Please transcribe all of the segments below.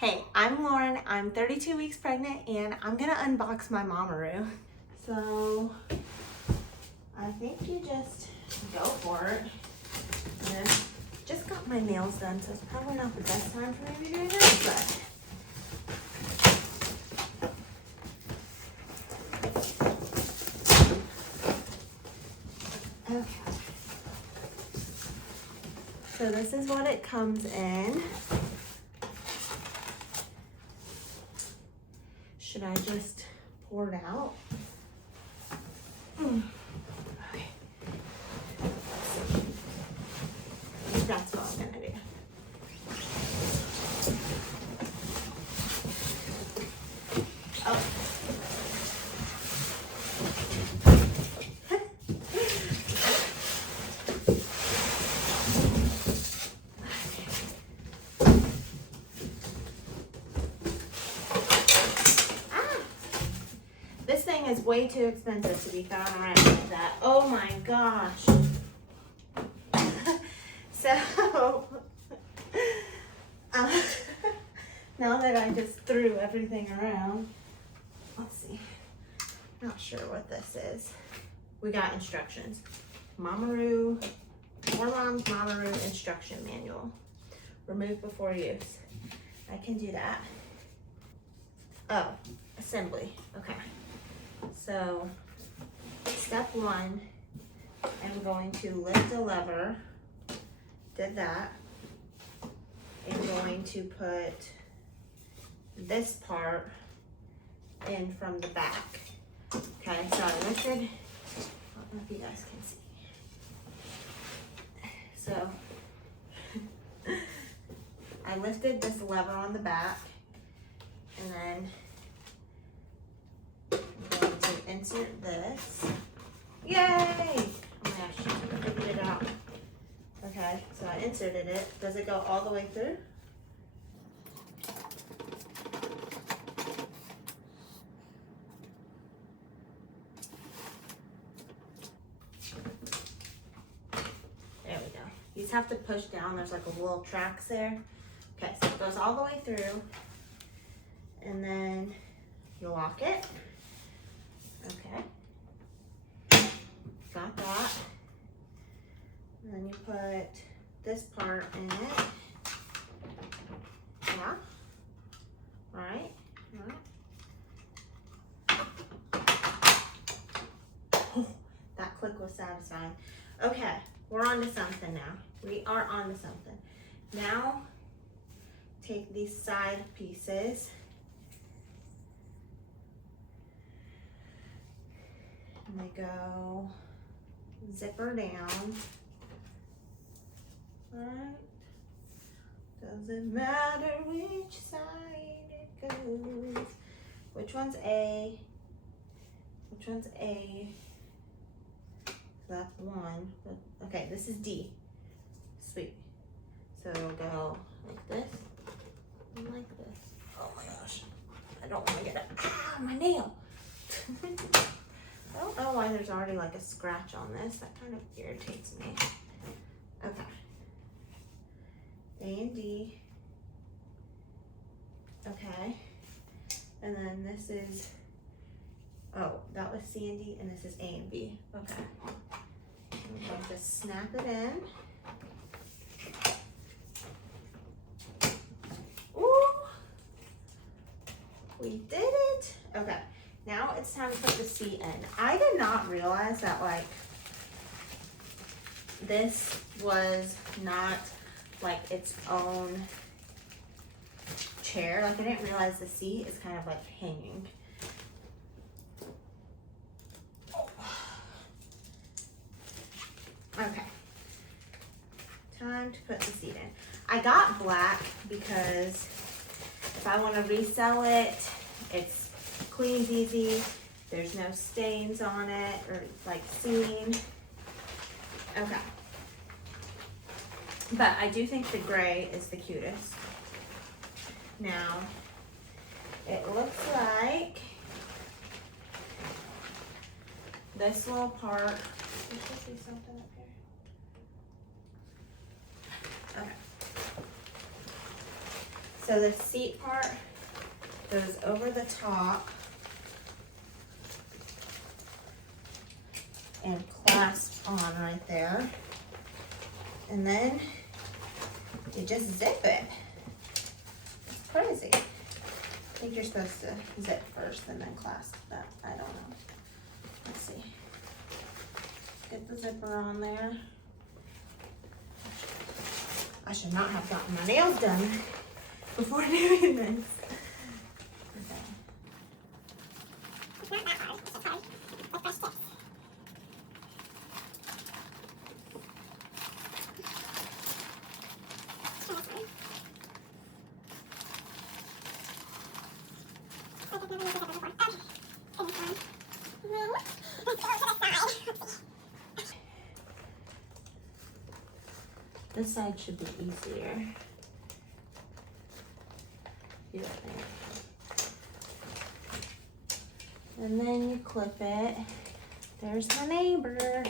Hey, I'm Lauren. I'm 32 weeks pregnant and I'm gonna unbox my Mamaroo. So I think you just go for it. And just got my nails done, so it's probably not the best time for me to be doing this, but okay. So this is what it comes in. Should I just pour it out? Okay. I think that's what I'm gonna do. Oh. This thing is way too expensive to be thrown around like that. Oh my gosh. So, now that I just threw everything around, let's see. Not sure what this is. We got instructions. Mamaroo, For Moms Mamaroo Instruction Manual. Remove before use. I can do that. Oh, assembly. Okay. So, step one, I'm going to lift a lever. Did that. I'm going to put this part in from the back. Okay, so I lifted, I don't know if you guys can see. So, I lifted this lever on the back, and then I'm going to insert this. Yay! Oh my gosh, I figured it out. Okay, so I inserted it. Does it go all the way through? There we go. You just have to push down. There's like a little tracks there. Okay, so it goes all the way through. And then you lock it. Okay. Got that. And then you put this part in it. Yeah. All right. Oh, that click was satisfying. Okay, we're on to something now. We are on to something. Now, take these side pieces. And they go zipper down. Alright. Doesn't matter which side it goes. Which one's A? Which one's A? So that's one. But, okay, this is D. Sweet. So it'll go like this and like this. Oh my gosh. I don't want to get it. Ah, my nail. I don't know why there's already like a scratch on this. That kind of irritates me. Okay. A and D. Okay. And then this is, oh, that was C and D, and this is A and B. Okay. I'm going to snap it in. Ooh. We did it. Okay. Now it's time to put the C in. I did not realize that like this was not like its own chair. Like I didn't realize the seat is kind of like hanging. Okay. Time to put the seat in. I got black because if I want to resell it, it's cleans easy. There's no stains on it or like seen. Okay. But I do think the gray is the cutest. Now, it looks like this little part. Let's just see something up here. Okay. So the seat part goes over the top and clasps on right there. And then you just zip it. It's crazy. I think you're supposed to zip first and then clasp that. I don't know. Let's see. Get the zipper on there. I should not have gotten my nails done before doing this. It's not that hard. It's just hard with fresh tips. This side should be easier. You don't think? And then you clip it. There's my neighbor.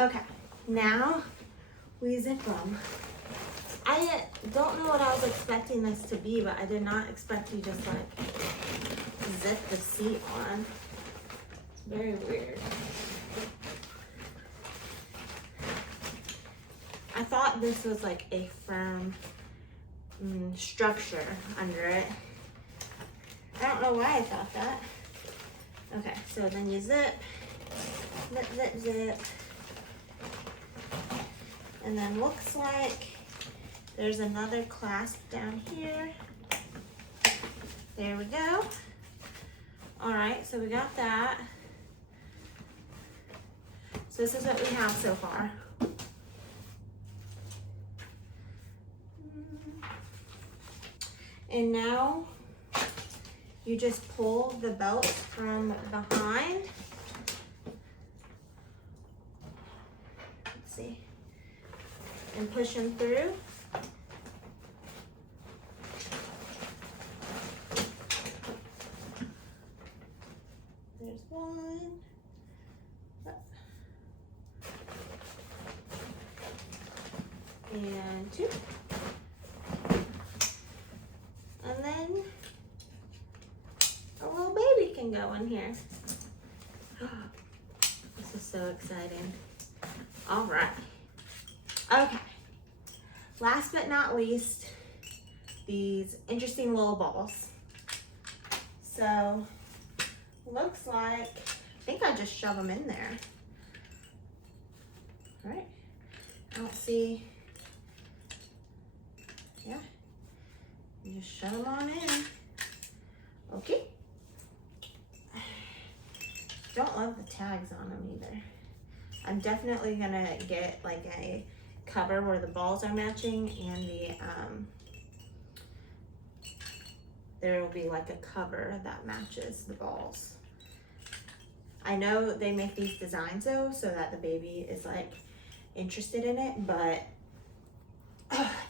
Okay, now we zip them. I don't know what I was expecting this to be, but I did not expect you just like zip the seat on. It's very weird. I thought this was like a firm structure under it. I don't know why I thought that. Okay, so then you zip, zip, zip, zip. And then looks like there's another clasp down here. There we go. All right, so we got that. So this is what we have so far. And now you just pull the belt from behind. Let's see. And push them through. There's one. And two. And then a little baby can go in here. This is so exciting. All right. Okay. Last but not least, these interesting little balls. So, looks like, I think I just shove them in there. All right. I don't see, yeah. You just shove them on in. Okay. Don't love the tags on them either. I'm definitely gonna get like a cover where the balls are matching, and there will be like a cover that matches the balls. I know they make these designs though so that the baby is like interested in it, but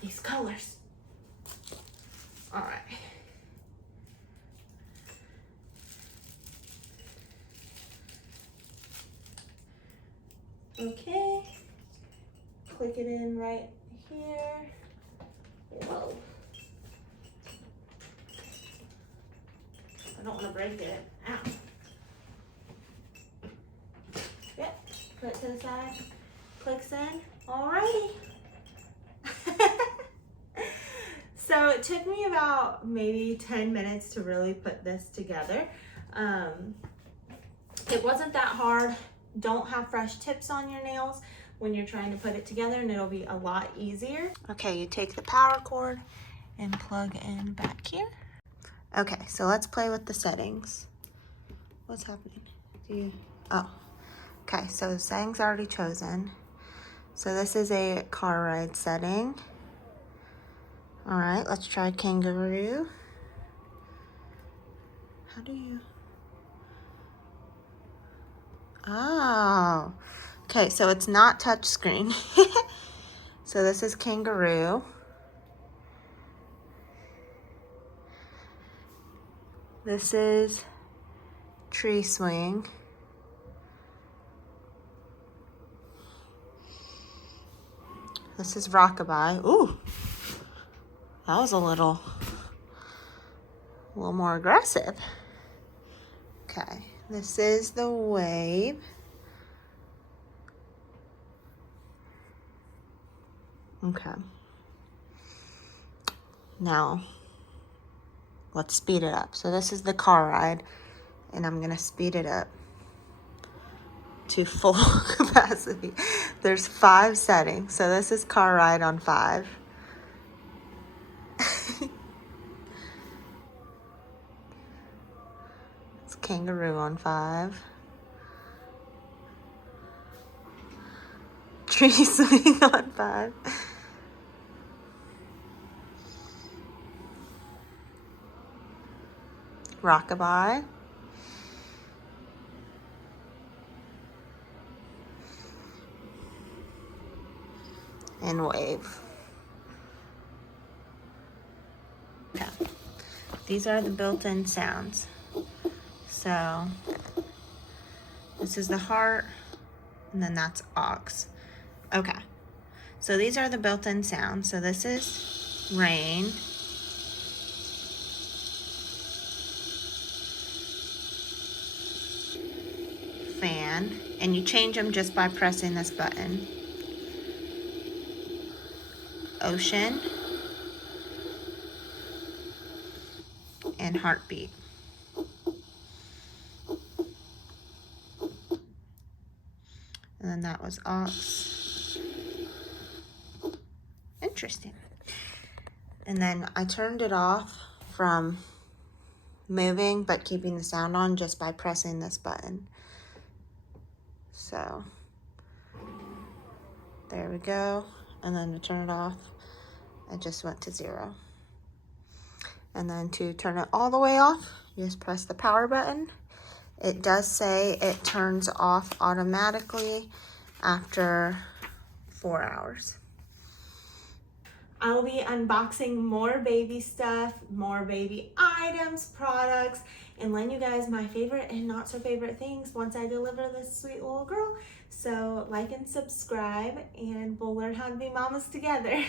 these colors. All right. Okay. Click it in right here. Whoa. I don't want to break it. Ow. Yep. Put it to the side. Clicks in. Alrighty. So it took me about maybe 10 minutes to really put this together. It wasn't that hard. Don't have fresh tips on your nails when you're trying to put it together, and it'll be a lot easier. Okay, you take the power cord and plug in back here. Okay, so let's play with the settings. What's happening? Oh, okay, so the settings are already chosen. So this is a car ride setting. All right, let's try kangaroo. How do you? Oh, okay, so it's not touch screen. So this is kangaroo. This is tree swing. This is rockabye. Ooh, That was a little more aggressive. Okay, this is the wave. Okay. Now, let's speed it up. So this is the car ride, and I'm gonna speed it up to full capacity. There's 5 settings. So this is car ride on 5. It's kangaroo on 5. Tree swing on 5. Rockabye. And wave. Okay. These are the built-in sounds. So this is the heart, and then that's ox. Okay. So these are the built-in sounds. So this is rain. Fan, and you change them just by pressing this button. Ocean and heartbeat. And then that was ox. Interesting. And then I turned it off from moving but keeping the sound on just by pressing this button. So there we go. And then to turn it off, I just went to 0. And then to turn it all the way off, you just press the power button. It does say it turns off automatically after 4 hours. I will be unboxing more baby stuff, more baby items, products, and letting you guys my favorite and not so favorite things once I deliver this sweet little girl. So like and subscribe, and we'll learn how to be mamas together.